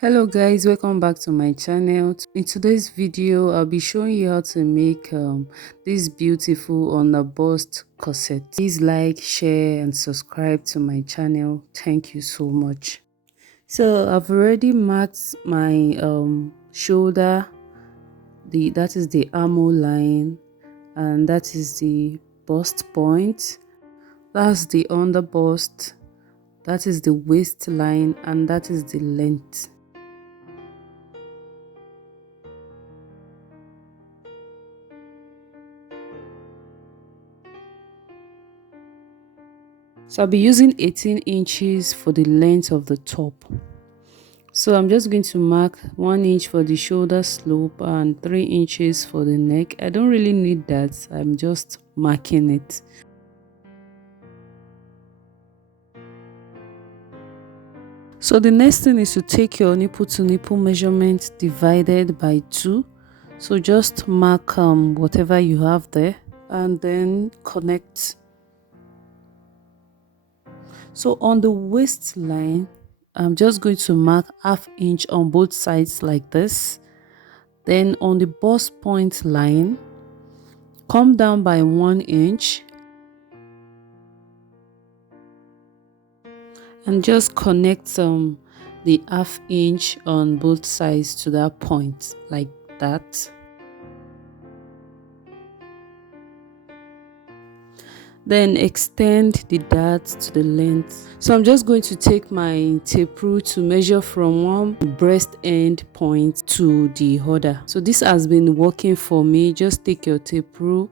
Hello guys, welcome back to my channel. In today's video I'll be showing you how to make this beautiful underbust corset. Please like, share and subscribe to my channel. Thank you so much. So I've already marked my shoulder, that is the armhole line, and that is the bust point. That's the underbust, that is the waistline, and that is the length. So I'll be using 18 inches for the length of the top. So I'm just going to mark 1 inch for the shoulder slope and 3 inches for the neck. I don't really need that, I'm just marking it. So the next thing is to take your nipple to nipple measurement divided by 2. So just mark whatever you have there and then connect. So on the waistline, I'm just going to mark ½ inch on both sides like this. Then on the bust point line, come down by 1 inch and just connect the ½ inch on both sides to that point like that. Then extend the dart to the length. So I'm just going to take my tape rule to measure from one breast end point to the other. So this has been working for me. Just take your tape rule,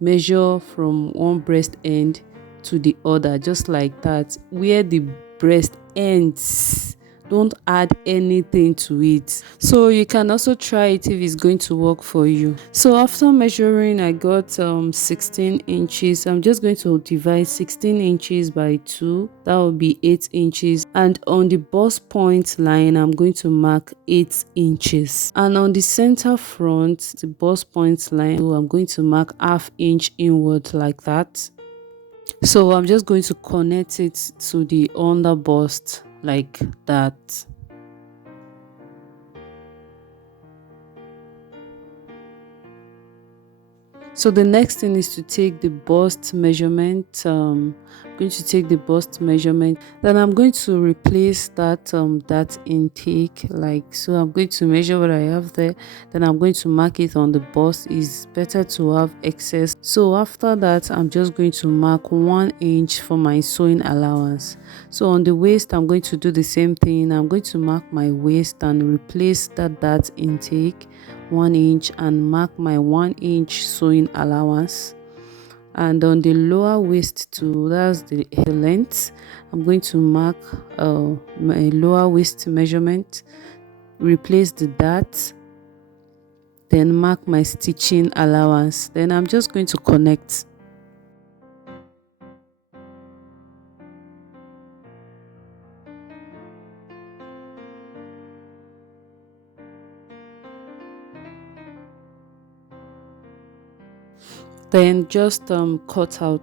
measure from one breast end to the other, just like that. Where the breast ends, don't add anything to it. So you can also try it if it's going to work for you. So after measuring, I got 16 inches. I'm just going to divide 16 inches by 2. That will be 8 inches. And on the bust point line, I'm going to mark 8 inches. And on the center front, the bust point line, so I'm going to mark ½ inch inward like that. So I'm just going to connect it to the under bust like that. So the next thing is to take the bust measurement. I'm going to take the bust measurement, then I'm going to replace that intake like so. I'm going to measure what I have there, then I'm going to mark it on the bust. It's better to have excess. So after that, I'm just going to mark 1 inch for my sewing allowance. So on the waist, I'm going to do the same thing. I'm going to mark my waist and replace that intake 1 inch and mark my 1 inch sewing allowance. And on the lower waist too, that's the length, I'm going to mark my lower waist measurement, replace the dart, then mark my stitching allowance. Then I'm just going to connect. Then just cut out.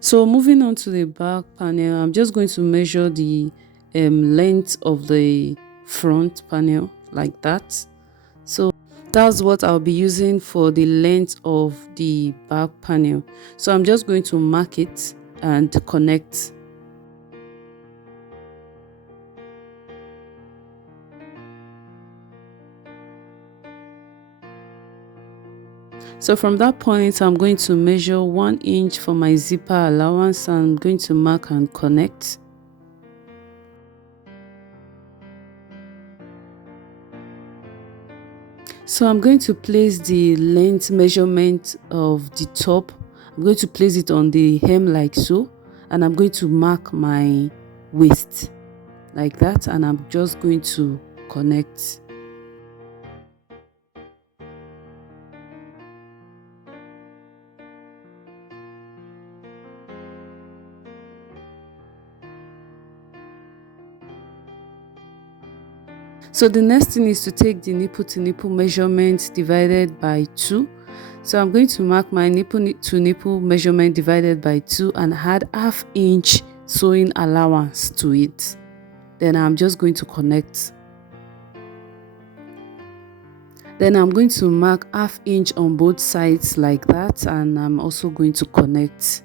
So moving on to the back panel, I'm just going to measure the length of the front panel like that. So that's what I'll be using for the length of the back panel. So I'm just going to mark it and connect. So from that point, I'm going to measure 1 inch for my zipper allowance. I'm going to mark and connect. So I'm going to place the length measurement of the top. I'm going to place it on the hem like so, and I'm going to mark my waist like that, and I'm just going to connect. So the next thing is to take the nipple to nipple measurement divided by 2. So I'm going to mark my nipple to nipple measurement divided by 2 and add ½ inch sewing allowance to it. Then I'm just going to connect. Then I'm going to mark ½ inch on both sides like that, and I'm also going to connect.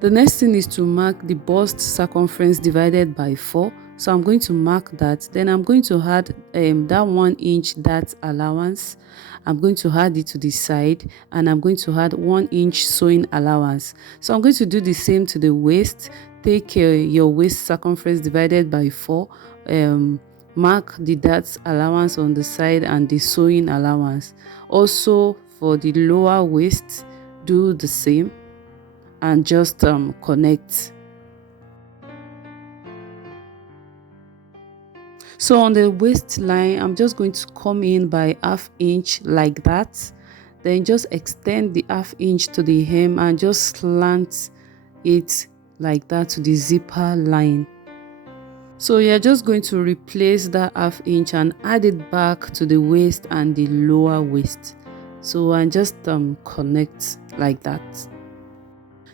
The next thing is to mark the bust circumference divided by 4. So I'm going to mark that. Then I'm going to add that 1 inch dart allowance. I'm going to add it to the side, and I'm going to add 1 inch sewing allowance. So I'm going to do the same to the waist. Take your waist circumference divided by 4. Mark the dart allowance on the side and the sewing allowance. Also for the lower waist, do the same and just connect. So on the waistline, I'm just going to come in by ½ inch like that. Then just extend the ½ inch to the hem and just slant it like that to the zipper line. So you're just going to replace that ½ inch and add it back to the waist and the lower waist. So and just connect like that.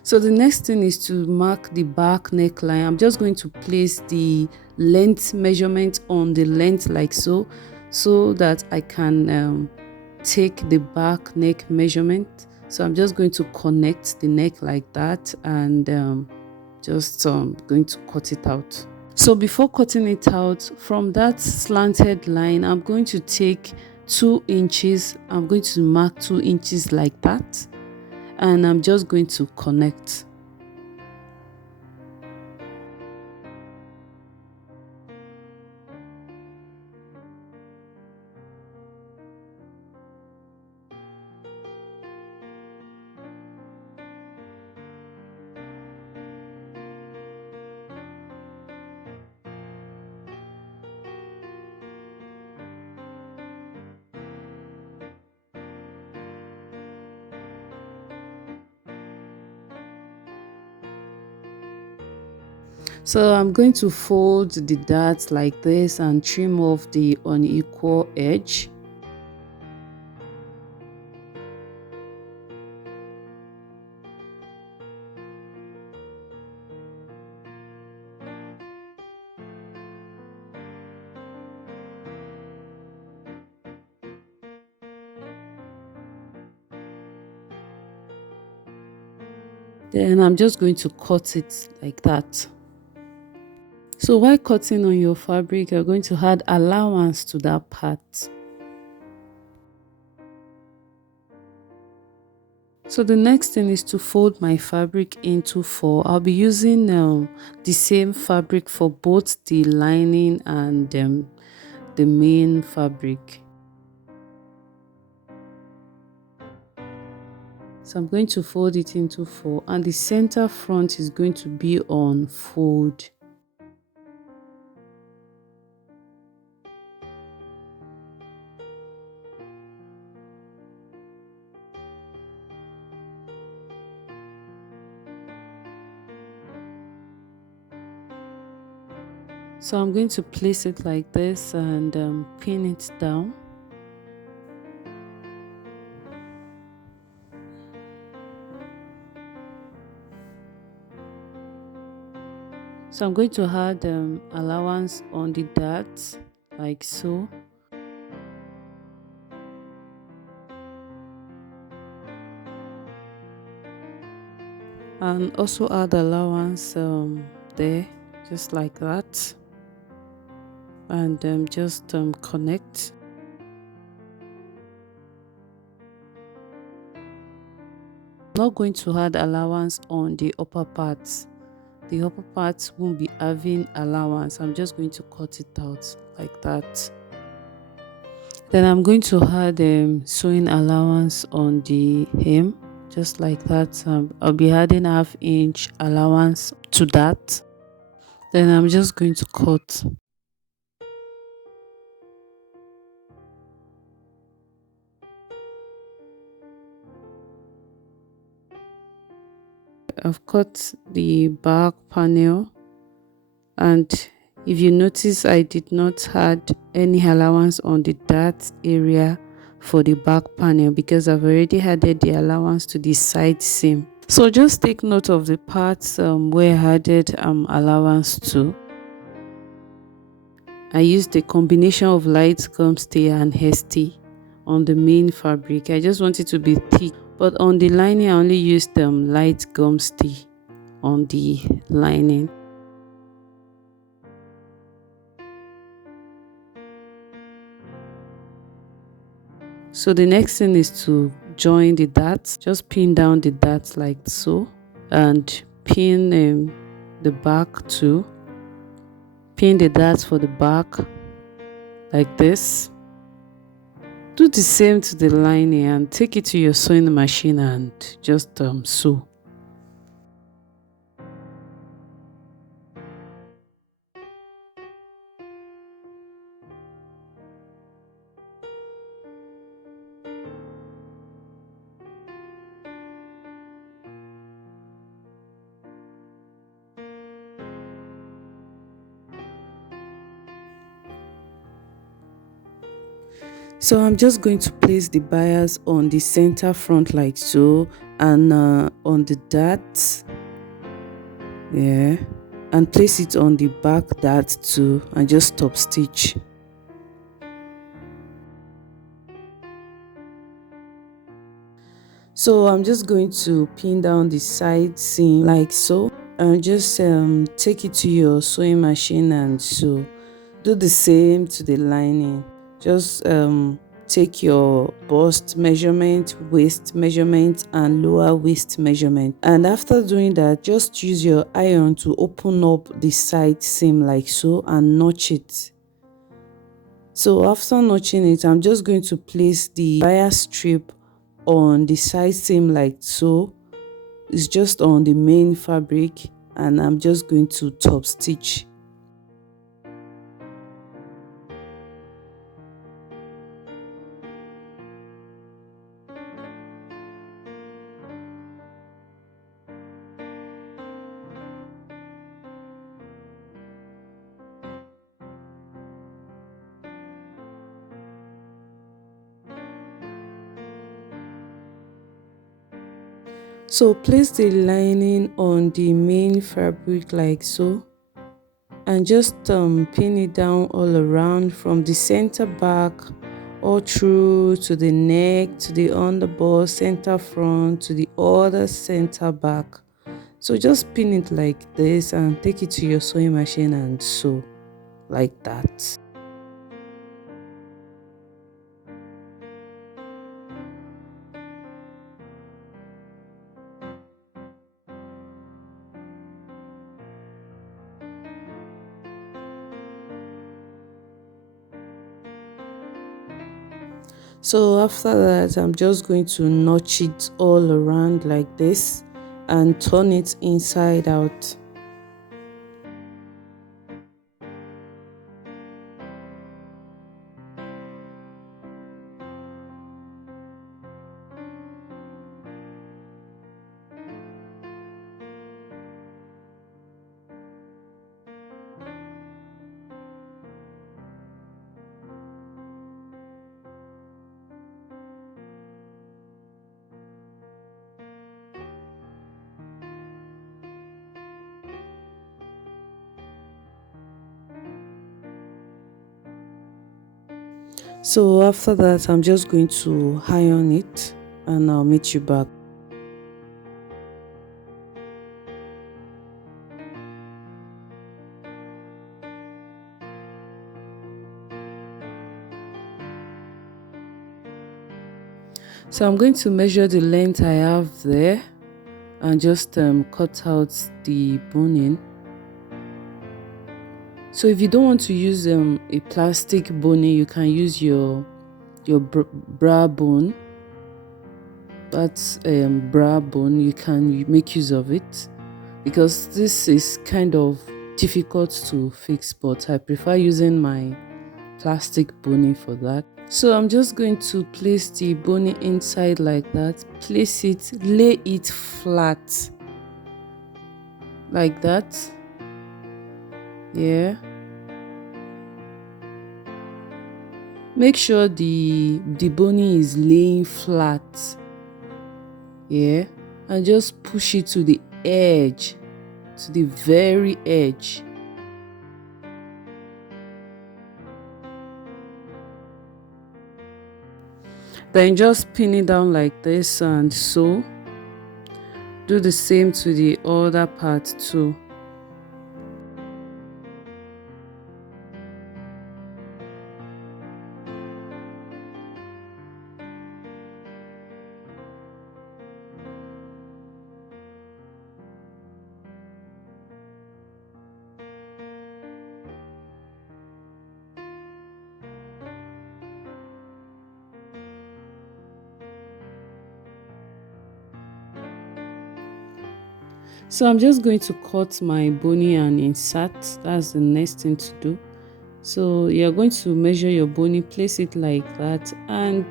So the next thing is to mark the back neckline. I'm just going to place the length measurement on the length like so that I can take the back neck measurement. So I'm just going to connect the neck like that, and just going to cut it out. So before cutting it out, from that slanted line, I'm going to take 2 inches. I'm going to mark 2 inches like that, and I'm just going to connect. So I'm going to fold the darts like this and trim off the unequal edge. Then I'm just going to cut it like that. So while cutting on your fabric, you're going to add allowance to that part. So the next thing is to fold my fabric into 4. I'll be using the same fabric for both the lining and the main fabric. So I'm going to fold it into 4, and the center front is going to be on fold. So I'm going to place it like this and pin it down. So I'm going to add allowance on the darts like so. And also add allowance there, just like that. And just connect. I'm not going to add allowance on the upper parts. The upper parts won't be having allowance. I'm just going to cut it out like that. Then I'm going to add sewing allowance on the hem, just like that. I'll be adding ½ inch allowance to that. Then I'm just going to cut. I've cut the back panel, and if you notice, I did not add any allowance on the dart area for the back panel because I've already added the allowance to the side seam. So just take note of the parts where I added allowance to. I used a combination of light gum stay and hair stay on the main fabric. I just want it to be thick, but on the lining I only used light gum stay on the lining. So the next thing is to join the darts. Just pin down the darts like so, and pin the back too. Pin the darts for the back like this. Do the same to the lining and take it to your sewing machine and just sew. So I'm just going to place the bias on the center front like so, and on the darts, yeah, and place it on the back dart too, and just top stitch. So I'm just going to pin down the side seam like so, and just take it to your sewing machine and sew. Do the same to the lining. Just take your bust measurement, waist measurement, and lower waist measurement, and after doing that, just use your iron to open up the side seam like so and notch it. So after notching it, I'm just going to place the bias strip on the side seam like so. It's just on the main fabric, and I'm just going to top stitch. So place the lining on the main fabric like so, and just pin it down all around from the center back all through to the neck, to the underbust, center front, to the other center back. So just pin it like this and take it to your sewing machine and sew like that. So after that, I'm just going to notch it all around like this and turn it inside out. So after that, I'm just going to iron it, and I'll meet you back. So I'm going to measure the length I have there and just cut out the boning. So if you don't want to use a plastic boning, you can use your bra bone. That's bra bone. You can make use of it, because this is kind of difficult to fix, but I prefer using my plastic boning for that. So I'm just going to place the boning inside like that. Place it, lay it flat like that. Yeah, make sure the boning is laying flat. Yeah, and just push it to the edge, to the very edge. Then just pin it down like this and sew. Do the same to the other part too. So I'm just going to cut my boning and insert. That's the next thing to do. So you're going to measure your boning, place it like that, and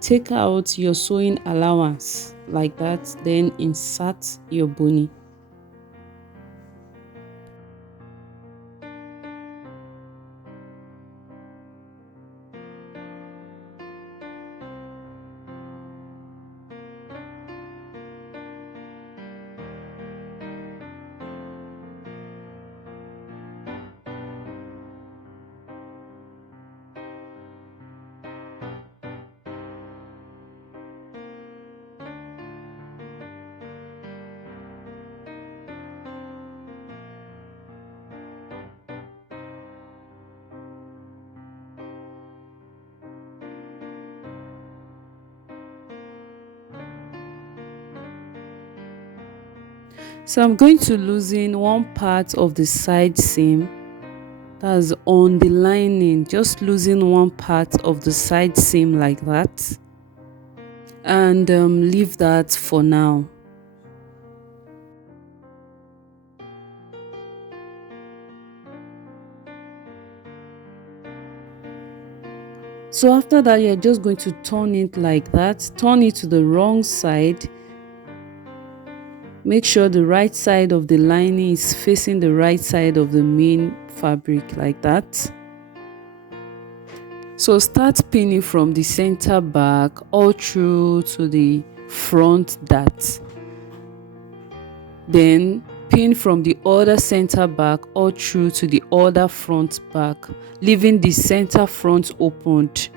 take out your sewing allowance like that, then insert your boning. So I'm going to loosen one part of the side seam, that's on the lining. Just loosen one part of the side seam like that, and leave that for now. So after that, you're just going to turn it like that. Turn it to the wrong side. Make sure the right side of the lining is facing the right side of the main fabric like that. So start pinning from the center back all through to the front dart. Then pin from the other center back all through to the other front back, leaving the center front opened.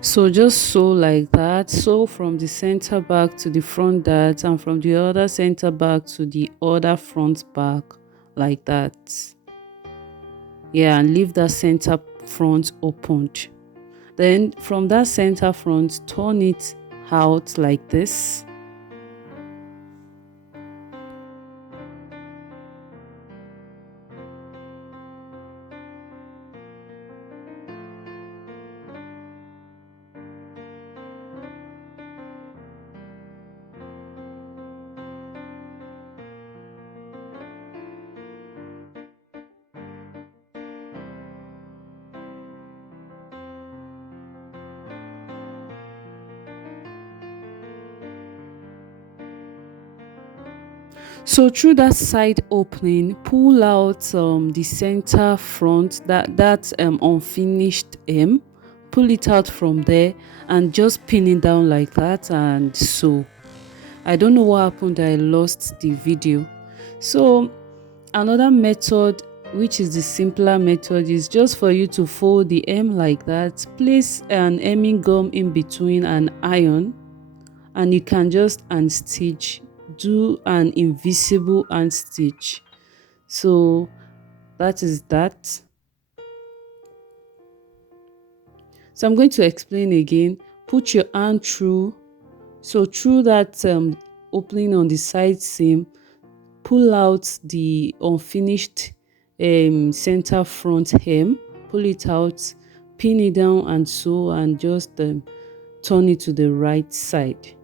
So just sew like that. Sew from the center back to the front dart, and from the other center back to the other front back like that. Yeah, and leave that center front opened. Then from that center front, turn it out like this. So through that side opening, pull out the center front, that unfinished hem. Pull it out from there and just pin it down like that and sew. I don't know what happened, I lost the video. So another method, which is the simpler method, is just for you to fold the hem like that, place an hemming gum in between and iron, and you can just unstitch, do an invisible unstitch. So that is that. So I'm going to explain again. Put your hand through, so through that opening on the side seam, pull out the unfinished center front hem, pull it out, pin it down and sew, and just turn it to the right side.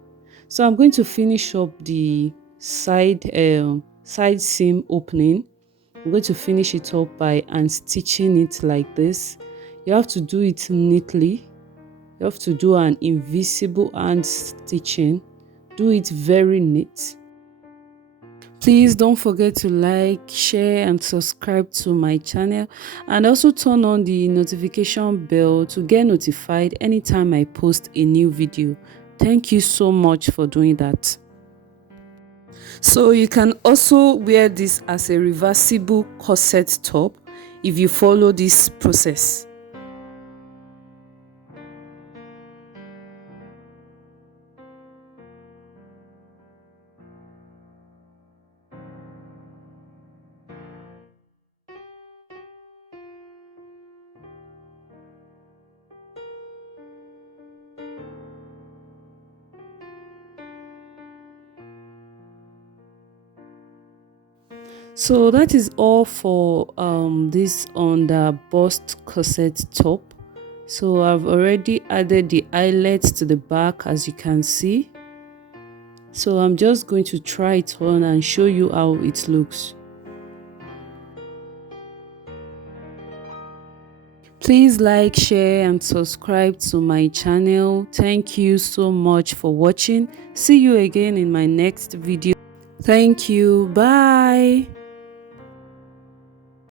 So I'm going to finish up the side seam opening. I'm going to finish it up by unstitching it like this. You have to do it neatly. You have to do an invisible hand stitching. Do it very neat. Please don't forget to like, share and subscribe to my channel, and also turn on the notification bell to get notified anytime I post a new video. Thank you so much for doing that. So you can also wear this as a reversible corset top if you follow this process. So that is all for this underbust corset top. So I've already added the eyelets to the back, as you can see. So I'm just going to try it on and show you how it looks. Please like, share and subscribe to my channel. Thank you so much for watching. See you again in my next video. Thank you. Bye.